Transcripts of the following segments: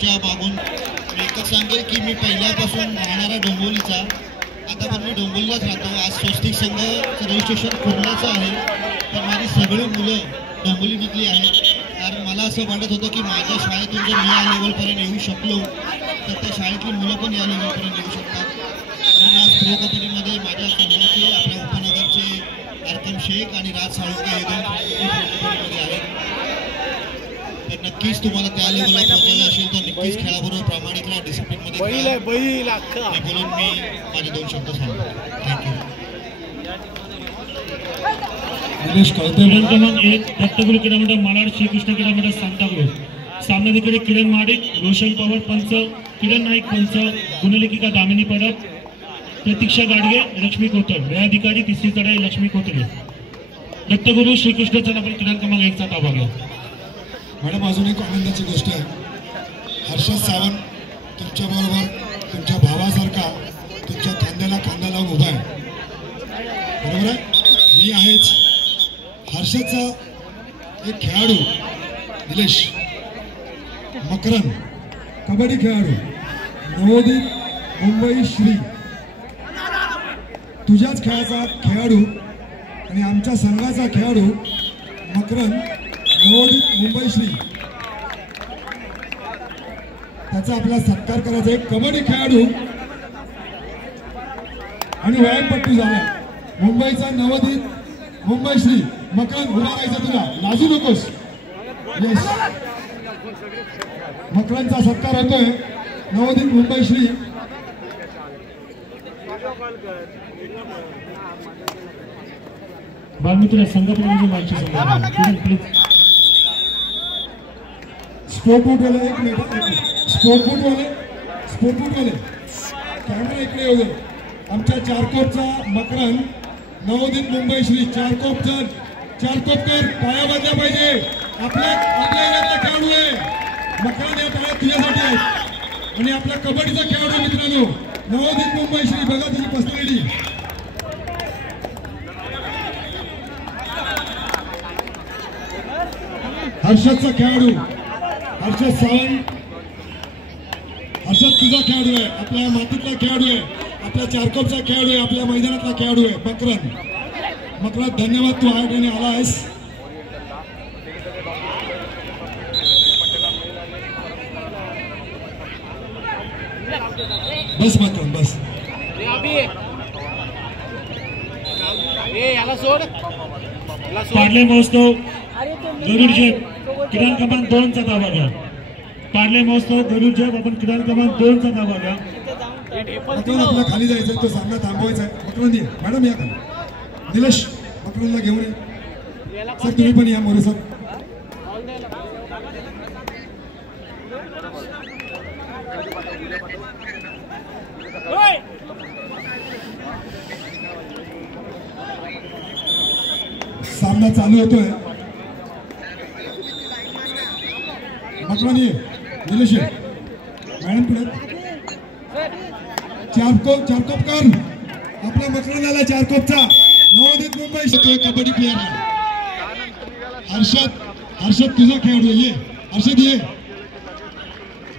तुमच्या मागून मी एकच सांगेल की मी पहिल्यापासून राहणारा डोंबिवलीचा, आता पण मी डोंबिवलीलाच राहतो. आज स्वस्तिक संघाचं रजिस्ट्रेशन कुर्ल्याचं आहे, पण माझी सगळी मुलं डोंबिवलीमधली आहेत. कारण मला असं वाटत होतं की माझ्या शाळेतून जर मी या लेवलपर्यंत येऊ शकलो तर त्या शाळेतली मुलं पण या लेवलपर्यंत येऊ शकतात. म्हणून आज प्रो कबड्डीमध्ये माझ्या संघाचे, आपल्या उपनगरचे अरकम शेख आणि राज साळुंके हे दोन कबड्डीमध्ये आहेत. तर नक्कीच तुम्हाला त्या लेवलला पोहोचायचं असेल तर नक्कीच खेळाबरोबर प्रामाणिक राहा, डिसिप्लिनमध्ये बोलून मी माझे 2 शब्द सांगतो. थँक्यू. क्रीडा क्रमांक 1 दत्तगुरु क्रीडा मंडळ मालाड, श्रीकृष्ण क्रीडा मंडळ सांतागुरु. सामनाधिकारी किरण महाडिक, रोशन पवार पंच, किरण नाईक पंच, गुणलेखिका दामिनी परब, प्रतीक्षा गाडगे, लक्ष्मी कोतड. न्यायाधिकारी तिसरी चढाई लक्ष्मी कोतडे. दत्तगुरु श्रीकृष्ण चलापल क्रीडा क्रमांक 1 चा ताबा घ्या. मॅडम, अजून एक आनंदाची गोष्ट आहे. हर्षद सावंत तुमच्याबरोबर तुमच्या भावासारखा तुमच्या खांद्याला खांदा लावून उभा आहे, बरोबर आहे? मी आहेच. हर्षदचा एक खेळाडू निलेश मकरन, कबड्डी खेळाडू, नवोदित मुंबई श्री, तुझ्याच खेळाचा खेळाडू आणि आमच्या संघाचा खेळाडू मकरन, नवोदित मुंबई श्री. त्याचा आपला सत्कार करायचा. एक कबड्डी खेळाडू आणि व्यायामपट्टू झाला. मुंबईचा नवोदित मुंबई श्री मकरन, उभा राहायचा, तुला लाजू नकोस. येस, मकरनचा सत्कार होतोय. नवोदित मुंबई श्री. बालमित्र संघटनेची माहिती सांगा. स्पोर्टबूटवाले, एक मिनिट, स्पोर्टबूटवाले कॅमेरा इकडे येऊ दे. आमच्या चारकोपचा मकरन, नवोदित मुंबई श्री. चारकोपकर पाया बांधल्या पाहिजे. आपल्या इलाक्यातला खेळाडू आहे मकरन, या टाळ्या तुझ्यासाठी आहेत. आणि आपला कबड्डीचा खेळाडू मित्रांनो नवोदित मुंबई श्री. बघा तुझी पर्सनॅलिटी. हर्षदचा खेळाडू हर्षद सावंत. हर्षद तुझा खेळाडू आहे, आपल्या मातीतला खेळाडू आहे, आपल्या चारकोपचा खेळाडू आहे, आपल्या मैदानातला खेळाडू आहे मकरन. मकरन, धन्यवाद, तू या ठिकाणी आला आहेस. बस मकरन, बस. पाडले महोत्सव गरुड जेब क्रीडा क्रमांक 2 चा ताबा घ्या. पाडले महोत्सव गरुड जेब आपण क्रीडा क्रमांक 2 चा ताबा घ्या. मकरन, आपल्याला खाली जायचं, तो सामना थांबवायचा आहे. मकरन ये, मॅडम या खाली. निलेश, मकरनला घेऊन ये. सर तुम्ही पण या, मोरे सर. सामना चालू होतोय. मकरन ये, निलेश ये. मॅडम पुढे. चारकोपकर, आपला मकरन आला चारकोपचा. नवोदित मुंबई कबड्डी प्लेअर आहे. हर्षद तुझा खेळाडू ये. हर्षद ये,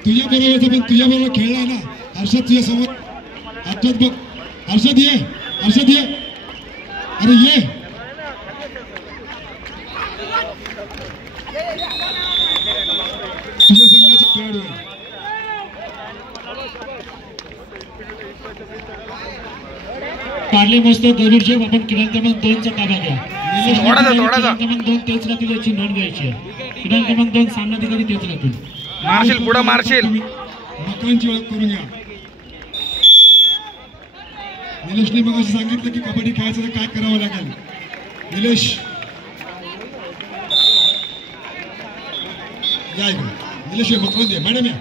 तुझ्या बरोबरचा पण तुझ्या बरोबर खेळला ना. हर्षद तुझ्या समोर. हर्षद बघ. हर्षद ये, हर्षद ये. अरे ये. तुझ्या संघाचा खेळाडू आहे. पाडले महोत्सव गरुड जेब आपण क्रीडा क्रमांक 2 चा ताबा घ्या. क्रीडा क्रमांक 2 तेच राहतील, याची नोंद घ्यायची आहे. क्रीडा क्रमांक 2 सामनाधिकारी तेच राहतील. मार्शल पुढे, मार्शल. मकरनची ओळख करून घ्या. निलेशने मग असं सांगितलं की कबड्डी खेळायचं तर काय करावं लागेल. निलेश या इकडे. निलेश मकरन दे. मॅडम या.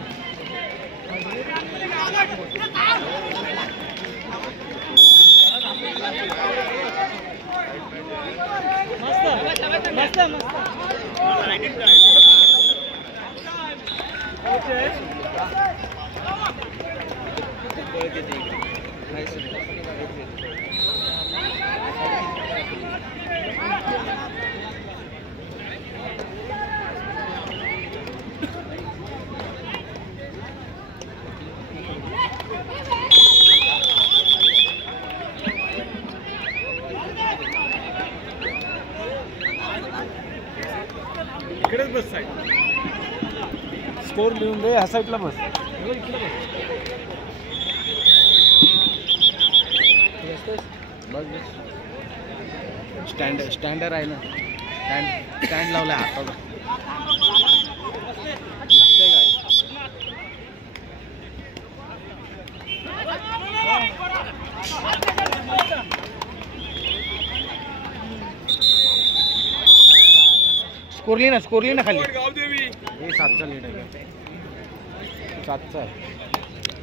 स्कोर लिहून दे ह्या साईडला बस. स्टँडर आहे ना, स्टँड लावलाय हाताला. स्कोरली ना खाली. हे 7चा लीड आहे, 7चा आहे.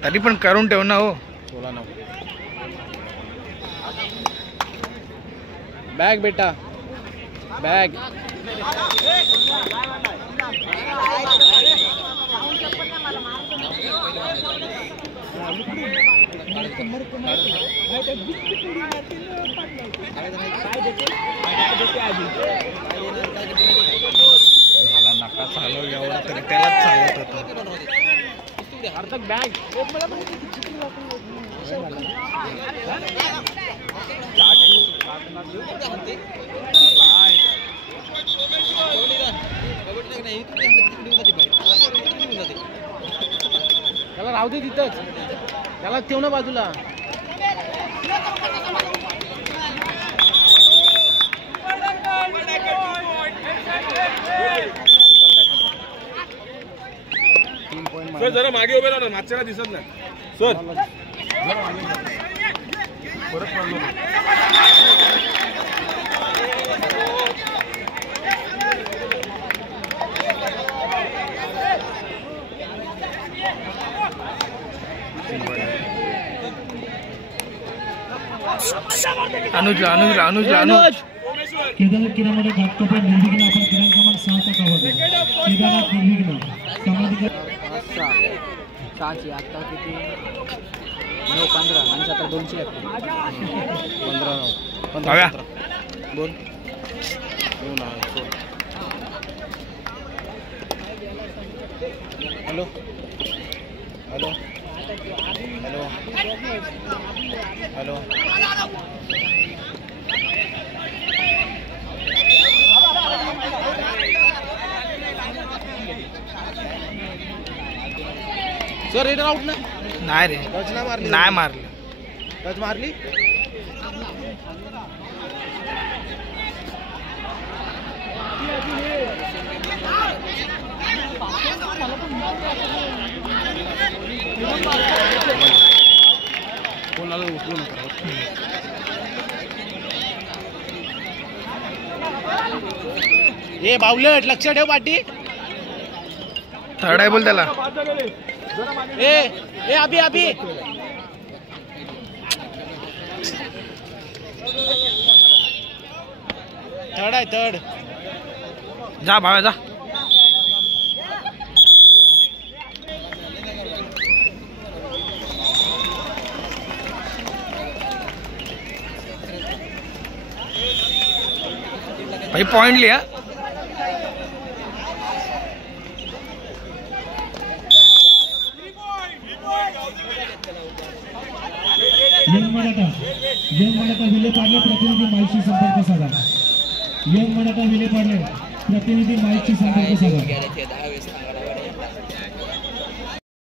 तरी पण करून ठेव ना हो. 16-9. बॅग बेटा बॅग. मला नका चालव एवढा तरी त्यालाच चालवत होतो. बॅग त्याला राहू दे तिथंच, त्याला ठेव ना बाजूला. सर जरा मागे उभे राहा ना, मागच्याला दिसत नाही सर. परत अनुजला केदारनाथ किरामध्ये घाटकोपर निर्विघ्न आपण क्रमांक 6 टक्कावर केदारनाथ निर्विघ्न समाधी 6ची आता किती 9-15 आणि 17-200 15-9 बोल. Hello hello hello hello. Sir raider out ना. नाही रे, टच ना मारली. नाही मारली. टच मारली. कोणाला उचलू नका. ए बावलट लक्ष ठेव पाठी. थर्ड आहे बोल त्याला. ए अभि थर्ड आहे थर्ड. जा भाव्या जा. भाई पॉइंट लिया. यंग मराठा विले पाडले प्रतिनिधी माईशी संपर्क साधा. यंग मराठा विले पाडले प्रतिनिधी माईशी संपर्क साधा.